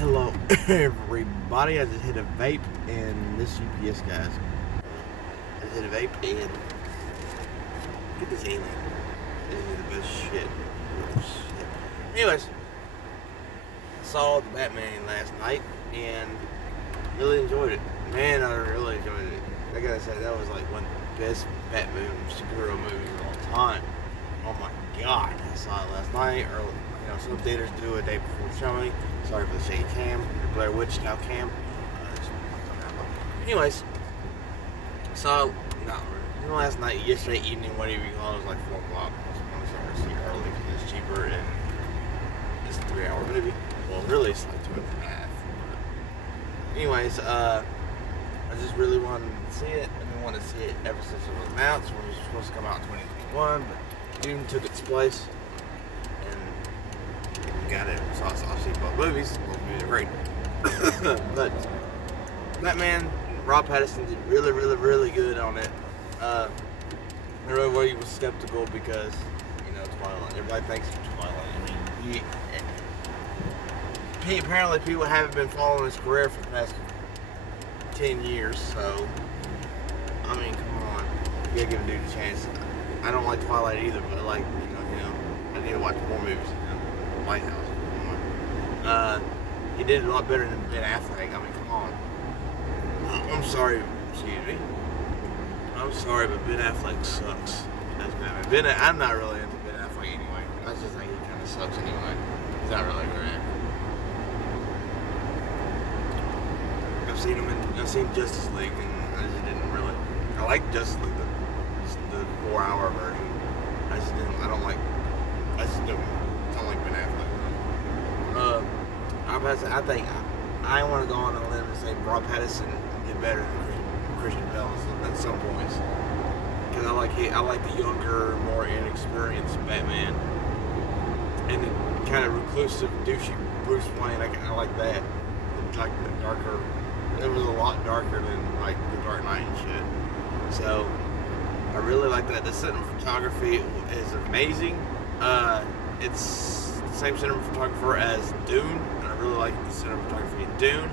Hello, everybody. I just hit a vape, and this UPS guys. I just hit a vape, and get this alien. This is the best shit. Anyways, I saw the Batman last night, and really enjoyed it. Man, I really enjoyed it. I gotta say, that was like one of the best Batman superhero movies of all time. Oh my god, I saw it last night, or some theaters do a day before showing. Sorry for the shady cam, the Blair Witch style cam. Anyways, so last night, yesterday evening, whatever you call it, was like 4 o'clock. I started to see it early because it's cheaper and it's a 3-hour movie. Well, really, it's like 2.5. Anyways, I just really wanted to see it. I've been wanting to see it ever since it was announced. It was supposed to come out in 2021, but June took its place. Got it. So I've seen both movies. Both movies are great. But Batman, Rob Pattinson did really, really, really good on it. Everybody was skeptical because, Twilight. Everybody thinks it's Twilight. Apparently people haven't been following his career for the past 10 years, so, come on. You gotta give a dude a chance. I don't like Twilight either, but I need to watch more movies. Lighthouse. He did a lot better than Ben Affleck. Come on. I'm sorry, excuse me. I'm sorry, but Ben Affleck sucks as Batman. I'm not really into Ben Affleck anyway. I just think he kind of sucks anyway. He's not really a good actor. I've seen Justice League, and I just didn't really. I like Justice League, the 4-hour version. I just don't like Ben Affleck. I think I want to go on a limb and say Rob Pattinson did better than Christian Bale at some points, because I like the younger, more inexperienced Batman, and the kind of reclusive, douchey Bruce Wayne. I like that. Like the darker. It was a lot darker than like the Dark Knight and shit. So I really like that. The cinematography is amazing. It's the same cinematographer as Dune. I really like the cinematography in Dune.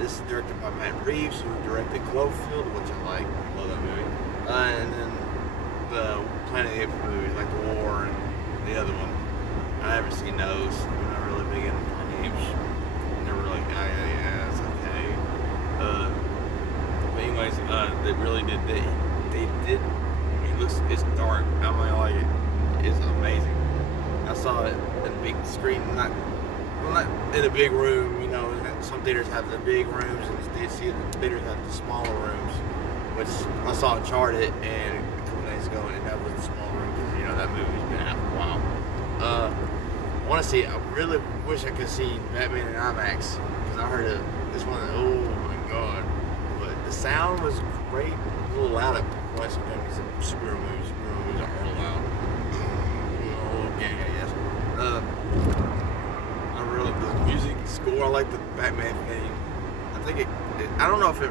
This is directed by Matt Reeves, who directed Cloverfield, which I like. I love that movie. And then the Planet of the Apes movies, like The War and the other one. I haven't seen those. I'm not really big into Planet of the Apes. Never really, yeah, it's okay. But anyways, they really did. They did. It's dark. I like it. It's amazing. I saw it in a big screen, not in a big room. Some theaters have the big rooms, and the theaters have the smaller rooms. Which I saw Uncharted and a couple days ago, and that was the small room because that movie's been out for a while. I want to see it. I really wish I could see Batman in IMAX because I heard this one. Oh my god! But the sound was great. A little loud at points. Sometimes superhero movies are a little loud. I really the music score. I like the Batman theme. I think I don't know if it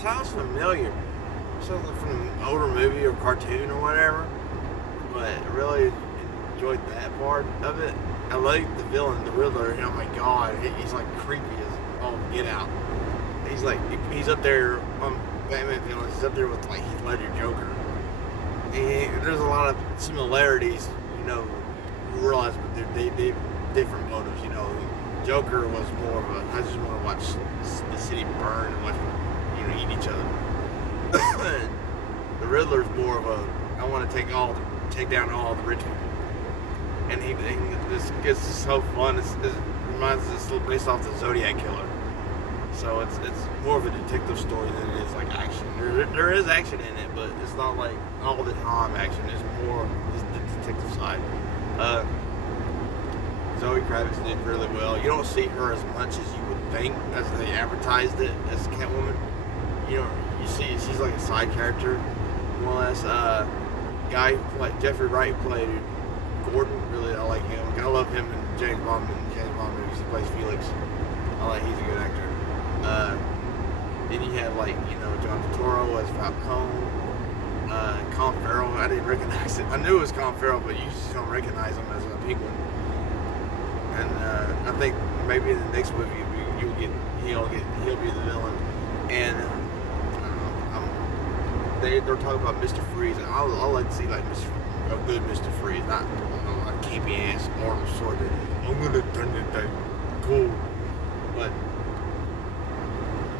sounds familiar. Something from an older movie or cartoon or whatever. But I really enjoyed that part of it. I like the villain, the Riddler. Oh my god, he's like creepy as all get out. He's up there on Batman villains. He's up there with like Heath Ledger Joker. There's a lot of similarities. You realize they different motives. Joker was more of a I just want to watch the city burn and watch eat each other. The Riddler's more of a I want to take down all the rich people. And this gets so fun. It reminds us it's based off the Zodiac Killer. So it's more of a detective story than it is like action. There is action in it, but it's not like all the time action. It's more the detective side. Zoe Kravitz did really well. You don't see her as much as you would think as they advertised it as Catwoman. You see she's like a side character, more or less. Guy who played Jeffrey Wright played Gordon. Really, I like him. I love him in James Bond movies. He plays Felix. He's a good actor. Then you have John Turturro as Falcone. Colin Farrell. I didn't recognize it. I knew it was Colin Farrell, but you just don't recognize him as a penguin. And I think maybe in the next movie he'll be the villain. And they're talking about Mr. Freeze. I like to see like a good Mr. Freeze, not a campy ass Arnold Schwarzenegger. I'm gonna turn it that cool, but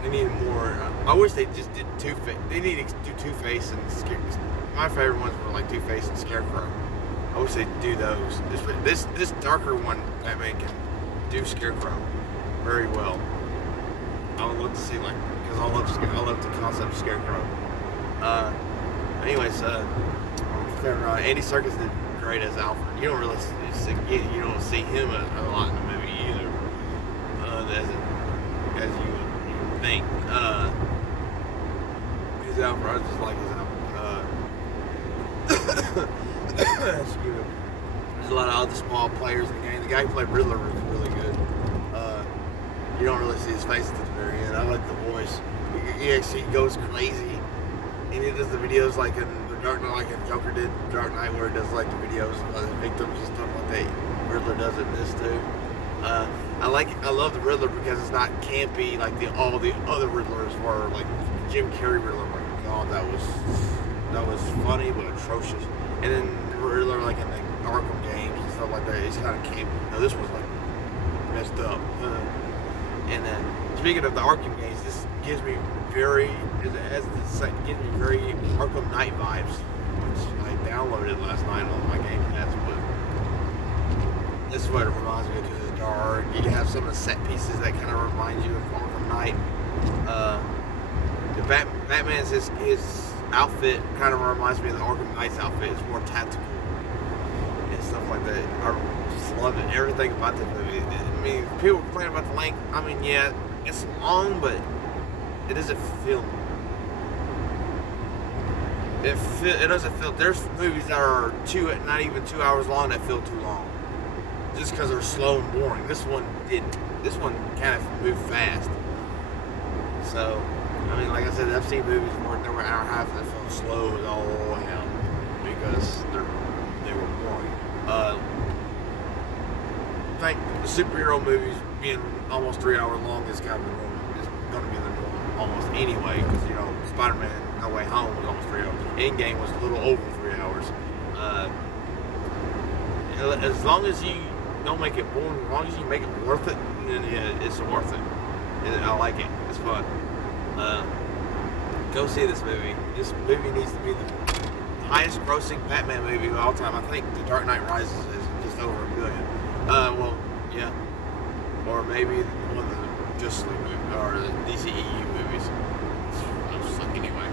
they need more. I wish they just did Two-Face. They need to do Two-Face and Scarecrow. My favorite ones were like Two-Face and Scarecrow. I wish they'd do those. This darker one, Batman can do Scarecrow very well. I would love to see because I love the concept of Scarecrow. Anyways, Andy Serkis did great as Alfred. You don't really see him a lot in the movie either, as you would think. His Alfred, I just like his Alfred. Excuse me. There's a lot of other small players in the game. The guy who played Riddler was really good. You don't really see his face at the very end. I like the voice. He actually goes crazy. And he does the videos like in the Dark Knight, like Joker did in Dark Knight, where he does like the videos of the victims and stuff like that. Riddler does it in this too. I love the Riddler because it's not campy like all the other Riddlers were. Like Jim Carrey Riddler, my God, that was funny but atrocious. And then the Riddler like in the Arkham games and stuff like that, it's kind of campy. No, this was like messed up. And then speaking of the Arkham games, this gives me very Arkham Knight vibes, which I downloaded last night on my Game Pass. But this is what it reminds me of, because it's dark. You have some of the set pieces that kind of remind you of Arkham Knight. The Batman's his outfit kind of reminds me of the Arkham Knight's outfit. It's more tactical and stuff like that. I just love it. Everything about the movie. I mean, people complain about the length. I mean, yeah, it's long, but it doesn't feel. It doesn't feel. There's movies that are not even 2 hours long that feel too long, just because they're slow and boring. This one didn't. This one kind of moved fast. So, I mean, like I said, I've seen movies where they were an hour and a half that felt slow as all hell because they were boring. I think the superhero movies being almost 3 hours long is kind of the norm. It's going to be the norm almost anyway, because Spider-Man No Way Home was almost 3 hours. Endgame was a little over 3 hours. As long as you don't make it boring, as long as you make it worth it, then it's worth it. I like it. It's fun. Go see this movie. This movie needs to be the highest grossing Batman movie of all time. I think The Dark Knight Rises is just over $1 billion. Well, yeah. Or maybe one of the Justice League movies, or the DCEU movies. I'm just like, anyway.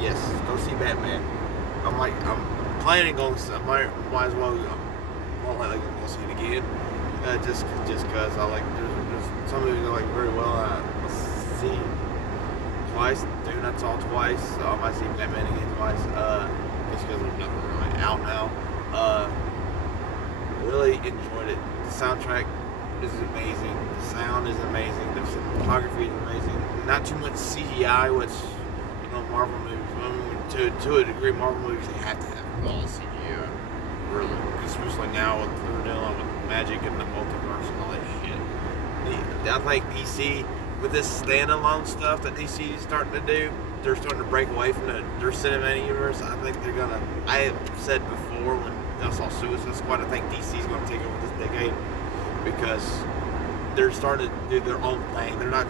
Yes, go see Batman. I'm planning on, might as well, won't let go see it again. Just cause I like, there's some movies I like very well. I'll see twice. Dune I saw twice. So I might see Batman again twice. Just because there's nothing really out now. Really enjoyed it. The soundtrack is amazing. The sound is amazing. The cinematography is amazing. Not too much CGI, which Marvel movies. I mean, to a degree, Marvel movies they have to have all CGI. Really, especially now with they're dealing with magic and the multiverse and all that shit. I think DC with this standalone stuff that DC is starting to do, they're starting to break away from their cinematic universe. I think they're gonna. I have said before when I saw Suicide Squad, I think DC's going to take over this decade because they're starting to do their own thing. They're not,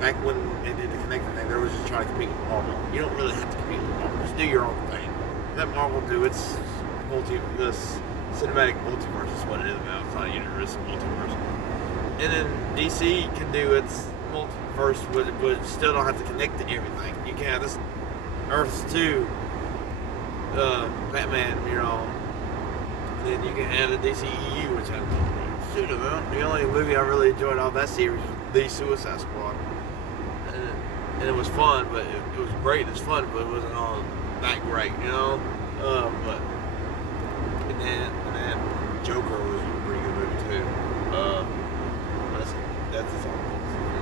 back when they did the connected thing, they were just trying to compete with Marvel. You don't really have to compete with Marvel. Just do your own thing. Let Marvel do its this cinematic multiverse is what it is about. It's not a universe, it's a multiverse. And then DC can do its multiverse, but still don't have to connect to everything. You can have this Earth 2, Batman, then you can add a DCEU, which the only movie I really enjoyed all that series was The Suicide Squad. And it was fun, but it was great. It was fun, but it wasn't all that great, but and then Joker was a pretty good movie too. That's its own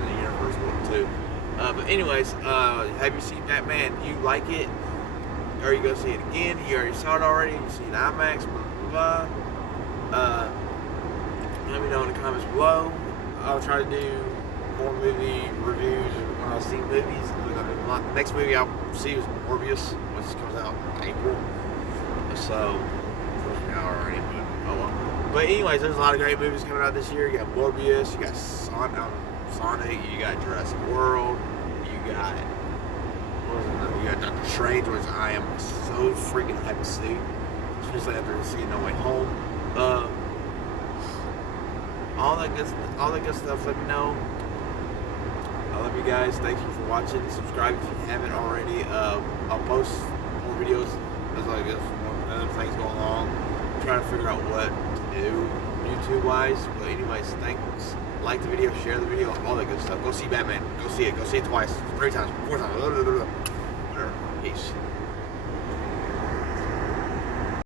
the universe one too. But anyways, have you seen Batman? Do you like it? Are you gonna see it again? You already saw it already. You see it IMAX. Blah blah blah. Let me know in the comments below. I'll try to do more movie reviews when I see movies. Next movie I'll see is Morbius, which comes out in April. So, already, but oh well. But anyways, there's a lot of great movies coming out this year. You got Morbius, you got Sonic, you got Jurassic World, you got Doctor Strange, which I am so freaking hyped to see, especially after seeing No Way Home. All that good stuff. Let me know. I love you guys. Thank you for watching. Subscribe if you haven't already. I'll post more videos as I guess more other things go along. I'm trying to figure out what to do YouTube wise. But anyways, thanks. Like the video, share the video, all that good stuff. Go see Batman. Go see it. Go see it twice, 3 times, 4 times. Whatever. Peace.